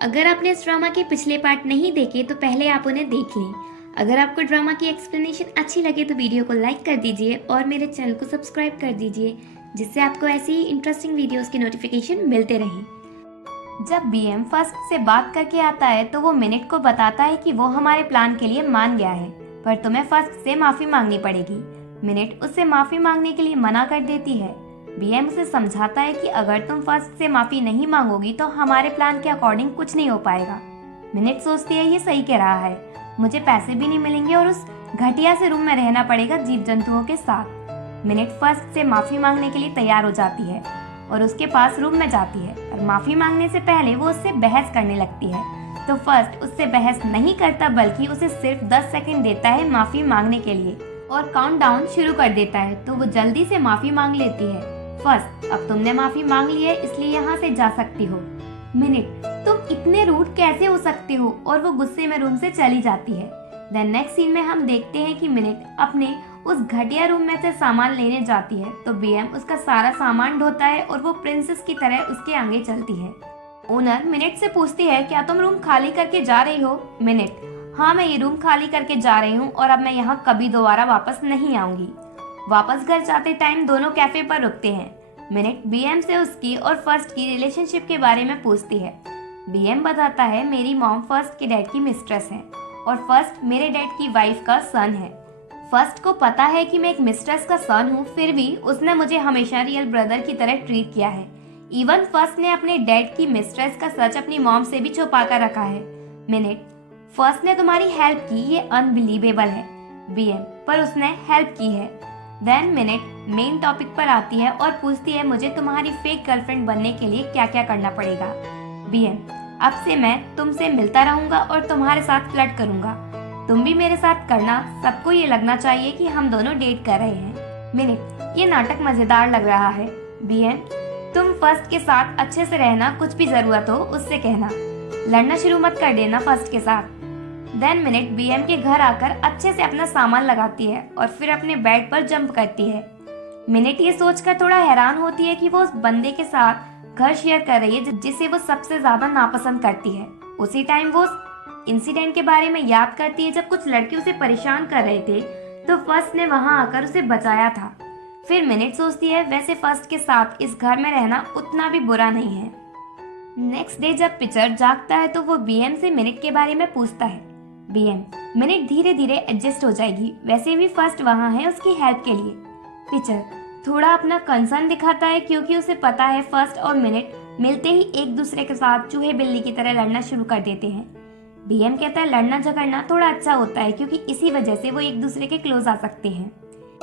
अगर आपने इस ड्रामा के पिछले पार्ट नहीं देखे तो पहले आप उन्हें देख लें। अगर आपको ड्रामा की एक्सप्लेनेशन अच्छी लगे तो वीडियो को लाइक कर दीजिए और मेरे चैनल को सब्सक्राइब कर दीजिए, जिससे आपको ऐसी ही इंटरेस्टिंग वीडियोस की नोटिफिकेशन मिलते रहें। जब बीएम फर्स्ट से बात करके आता है तो वो मिनट को बताता है कि वो हमारे प्लान के लिए मान गया है, पर तुम्हें फर्स्ट से माफी मांगनी पड़ेगी। मिनट उससे माफी मांगने के लिए मना कर देती है। बीएम उसे समझाता है कि अगर तुम फर्स्ट से माफी नहीं मांगोगी तो हमारे प्लान के अकॉर्डिंग कुछ नहीं हो पाएगा। मिनट सोचती है ये सही कह रहा है, मुझे पैसे भी नहीं मिलेंगे और उस घटिया से रूम में रहना पड़ेगा जीव जंतुओं के साथ। मिनट फर्स्ट से माफी मांगने के लिए तैयार हो जाती है और उसके पास रूम में जाती है, और माफी मांगने से पहले वो उससे बहस करने लगती है। तो फर्स्ट उससे बहस नहीं करता बल्कि उसे सिर्फ 10 सेकंड देता है माफी मांगने के लिए और काउंटडाउन शुरू कर देता है, तो वो जल्दी से माफी मांग लेती है। फर्स्ट, अब तुमने माफी मांग ली है इसलिए यहाँ से जा सकती हो। मिनट, तुम इतने रूड कैसे हो सकते हो, और वो गुस्से में रूम से चली जाती है। देन नेक्स्ट सीन में हम देखते हैं कि मिनट अपने उस घटिया रूम में से सामान लेने जाती है, तो बीएम उसका सारा सामान ढोता है और वो प्रिंसेस की तरह उसके आगे चलती है। ओनर मिनट से पूछती है, क्या तुम रूम खाली करके जा रही हो? मिनट, हाँ मैं ये रूम खाली करके जा रही हूँ और अब मैं यहाँ कभी दोबारा वापस नहीं आऊंगी। वापस घर जाते टाइम दोनों कैफे पर रुकते हैं। मिनट बीएम से उसकी और फर्स्ट की रिलेशनशिप के बारे में पूछती है। बीएम बताता है, मेरी मॉम फर्स्ट के डैड की मिस्ट्रेस है और फर्स्ट मेरे डैड की वाइफ का सन है। फर्स्ट को पता है कि मैं एक मिस्ट्रेस का सन हूँ, फिर भी उसने मुझे हमेशा रियल ब्रदर की तरह ट्रीट किया है। इवन फर्स्ट ने अपने डैड की मिस्ट्रेस का सच अपनी मॉम से भी छुपा कर रखा है। मिनट, फर्स्ट ने तुम्हारी हेल्प की, ये अनबिलीवेबल है। बीएम, पर उसने हेल्प की है। देन मिनट मेन टॉपिक पर आती है और पूछती है, मुझे तुम्हारी फेक गर्लफ्रेंड बनने के लिए क्या क्या करना पड़ेगा? बीएम, अब से मैं तुमसे मिलता रहूंगा और तुम्हारे साथ फ्लर्ट करूंगा, तुम भी मेरे साथ करना, सबको ये लगना चाहिए कि हम दोनों डेट कर रहे हैं। मिनट, ये नाटक मजेदार लग रहा है। बीएम, तुम फर्स्ट के साथ अच्छे से रहना, कुछ भी जरूरत हो उससे कहना, लड़ना शुरू मत कर देना फर्स्ट के साथ। देन मिनट बीएम के घर आकर अच्छे से अपना सामान लगाती है और फिर अपने बेड पर जंप करती है। मिनट ये सोचकर थोड़ा हैरान होती है कि वो उस बंदे के साथ घर शेयर कर रही है जिसे वो सबसे ज्यादा नापसंद करती है। उसी टाइम वो इंसिडेंट के बारे में याद करती है जब कुछ लड़के उसे परेशान कर रहे थे, तो फर्स्ट ने वहां आकर उसे बचाया था। फिर मिनट सोचती है, वैसे फर्स्ट के साथ इस घर में रहना उतना भी बुरा नहीं है। नेक्स्ट डे जब पिक्चर जागता है तो वो बीएम से मिनट के बारे में पूछता है। बीएम, मिनट धीरे धीरे एडजस्ट हो जाएगी, वैसे भी फर्स्ट वहाँ है उसकी हेल्प के लिए। पिक्चर थोड़ा अपना कंसर्न दिखाता है क्योंकि उसे पता है फर्स्ट और मिनट मिलते ही एक दूसरे के साथ चूहे बिल्ली की तरह लड़ना शुरू कर देते हैं। बीएम कहता है, लड़ना झगड़ना थोड़ा अच्छा होता है क्योंकि इसी वजह से वो एक दूसरे के क्लोज आ सकते हैं।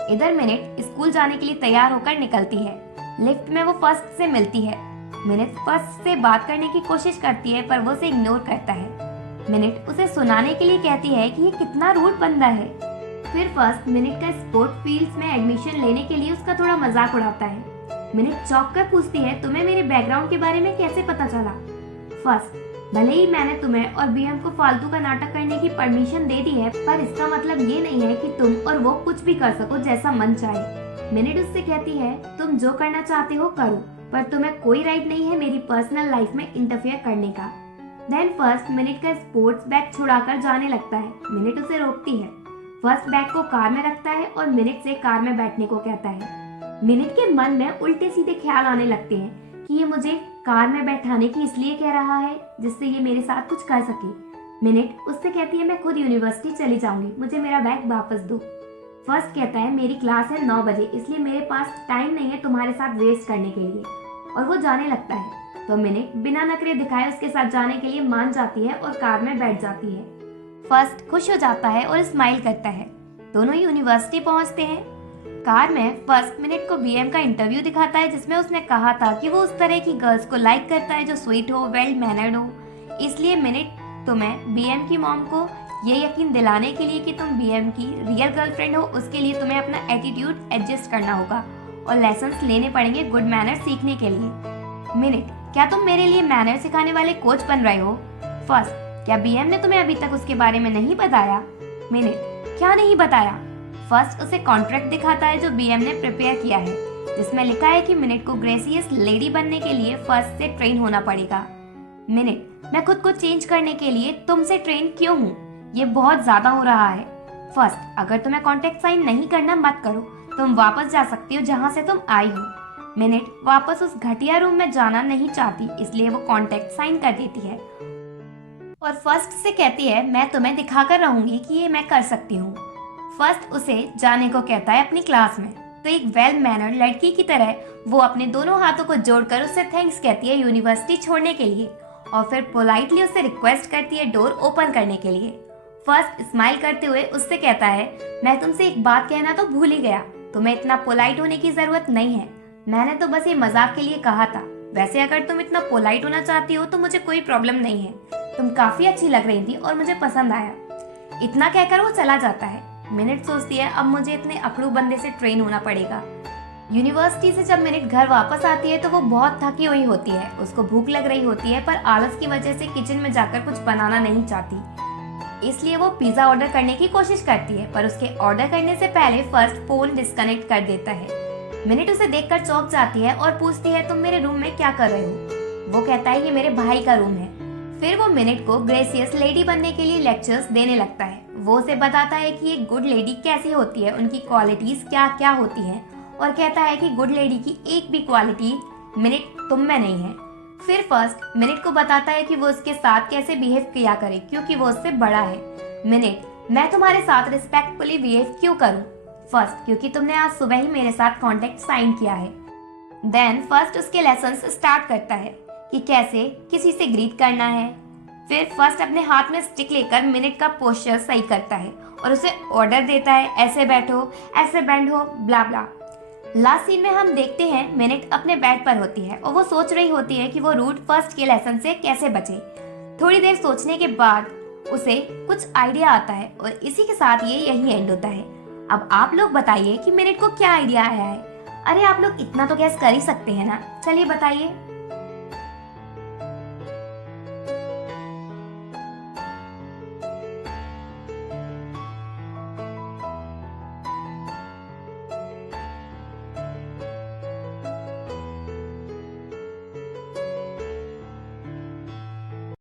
इधर मिनट स्कूल जाने के लिए तैयार होकर निकलती है। लिफ्ट में वो फर्स्ट से मिलती है। मिनट फर्स्ट से बात करने की कोशिश करती है पर वो उसे इग्नोर करता है। मिनट उसे सुनाने के लिए कहती है कि ये कितना रूड बंदा है। फिर फर्स्ट मिनट का स्पोर्ट फील्ड्स में एडमिशन लेने के लिए उसका थोड़ा मजाक उड़ाता है। मिनट चौंक कर पूछती है, तुम्हें मेरे बैकग्राउंड के बारे में कैसे पता चला? फर्स्ट, भले ही मैंने तुम्हें और बीएम को फालतू का नाटक करने की परमिशन दे दी है, पर इसका मतलब ये नहीं है कि तुम और वो कुछ भी कर सको जैसा मन चाहे। मिनट उससे कहती है, तुम जो करना चाहते हो करो, पर तुम्हें कोई राइट नहीं है मेरी पर्सनल लाइफ में इंटरफेयर करने का। देन फर्स्ट मिनट का स्पोर्ट्स बैग छुड़ाकर जाने लगता है। मिनट उसे रोकती है। फर्स्ट बैग को कार में रखता है और मिनट से कार में बैठने को कहता है। मिनट के मन में उल्टे सीधे ख्याल आने लगते हैं कि ये मुझे कार में बैठाने की इसलिए कह रहा है जिससे ये मेरे साथ कुछ कर सके। मिनट उससे कहती है, मैं खुद यूनिवर्सिटी चली जाऊंगी, मुझे मेरा बैग वापस दो। फर्स्ट कहता है, मेरी क्लास है 9 बजे, इसलिए मेरे पास टाइम नहीं है तुम्हारे साथ वेस्ट करने के लिए, और वो जाने लगता है। तो मिनट बिना नखरे दिखाए उसके साथ जाने के लिए मान जाती है और कार में बैठ जाती है। फर्स्ट खुश हो जाता है और स्माइल करता है। दोनों यूनिवर्सिटी पहुंचते हैं। कार में फर्स्ट मिनट को बीएम का इंटरव्यू दिखाता है जिसमें उसने कहा था कि वो उस तरह की गर्ल्स को लाइक करता है जो स्वीट हो, वेल मैनर्ड हो। इसलिए मिनट तुम्हें बीएम की मॉम को ये यकीन दिलाने के लिए कि तुम बीएम की रियल गर्लफ्रेंड हो, उसके लिए तुम्हें अपना एटीट्यूड एडजस्ट करना होगा और लेसन्स लेने पड़ेंगे गुड मैनर सीखने के लिए। मिनट, क्या तुम मेरे लिए मैनर सिखाने वाले कोच बन रहे हो? फर्स्ट, क्या बीएम ने तुम्हें अभी तक उसके बारे में नहीं बताया? मिनट, क्या नहीं बताया? फर्स्ट उसे कॉन्ट्रैक्ट दिखाता है जो बीएम ने प्रिपेयर किया है, जिसमें लिखा है कि मिनट को ग्रेसियस लेडी बनने के लिए फर्स्ट से ट्रेन होना पड़ेगा। मिनट, मैं खुद को चेंज करने के लिए तुमसे ट्रेन क्यों हूँ? ये बहुत ज्यादा हो रहा है। फर्स्ट, अगर तुम्हें कांटेक्ट साइन नहीं करना मत करो, तुम वापस जा सकती हो जहाँ से तुम आई हो। मिनट वापस उस घटिया रूम में जाना नहीं चाहती, इसलिए वो कांटेक्ट साइन कर देती है और फर्स्ट से कहती है मैं तुम्हें दिखाकर रहूंगी कि ये मैं कर सकती हूँ। फर्स्ट उसे जाने को कहता है अपनी क्लास में, तो एक वेल मैनर्ड लड़की की तरह वो अपने दोनों हाथों को जोड़कर उससे थैंक्स कहती है यूनिवर्सिटी छोड़ने के लिए और फिर पोलाइटली उससे रिक्वेस्ट करती है डोर ओपन करने के लिए। फर्स्ट स्माइल करते हुए उससे कहता है मैं तुमसे एक बात कहना तो भूल ही गया, तुम्हें इतना पोलाइट होने की जरूरत नहीं है, मैंने तो बस ये मजाक के लिए कहा था। वैसे अगर तुम इतना पोलाइट होना चाहती हो तो मुझे कोई प्रॉब्लम नहीं है, तुम काफी अच्छी लग रही थी और मुझे पसंद आया। इतना कहकर वो चला जाता है। मिनट सोचती है अब मुझे इतने अकड़ू बंदे से ट्रेन होना पड़ेगा। यूनिवर्सिटी से जब मिनट घर वापस आती है तो वो बहुत थकी हुई होती है, उसको भूख लग रही होती है पर आलस की वजह से किचन में जाकर कुछ बनाना नहीं चाहती, इसलिए वो पिज्जा ऑर्डर करने की कोशिश करती है पर उसके ऑर्डर करने से पहले फर्स्ट फोन डिस्कनेक्ट कर देता है। मिनट उसे देखकर चौंक जाती है और पूछती है तुम मेरे रूम में क्या कर रहे हो? वो कहता है ये मेरे भाई का रूम है। फिर वो मिनट को ग्रेसियस लेडी बनने के लिए लेक्चर्स देने लगता है। वो उसे बताता है कि एक गुड लेडी कैसी होती है, उनकी क्वालिटीज क्या क्या होती हैं और कहता है कि गुड लेडी की एक भी क्वालिटी मिनट तुम में नहीं है। फिर फर्स्ट मिनट को बताता है कि वो उसके साथ कैसे बिहेव किया करे क्योंकि वो उससे बड़ा है। मिनट, मैं तुम्हारे साथ रिस्पेक्टफुली बिहेव क्यों करूं? फर्स्ट, क्योंकि तुमने आज सुबह ही मेरे साथ कॉन्टेक्ट साइन किया है। देन फर्स्ट उसके लेसन्स स्टार्ट करता है कि कैसे किसी से ग्रीट करना है। फिर फर्स्ट अपने हाथ में स्टिक लेकर मिनट का पोस्चर सही करता है और उसे ऑर्डर देता है ऐसे बैठो, ऐसे बेंड हो, ब्ला ब्ला। लास्ट सीन में हम देखते हैं मिनट अपने बेड पर होती है और वो सोच रही होती है कि वो रूट फर्स्ट के लेसन से कैसे बचे। थोड़ी देर सोचने के बाद उसे कुछ आइडिया आता है और इसी के साथ ये यही एंड होता है। अब आप लोग बताइए कि मिनट को क्या आइडिया आया है? अरे आप लोग इतना तो गैस कर ही सकते हैं ना, चलिए बताइए।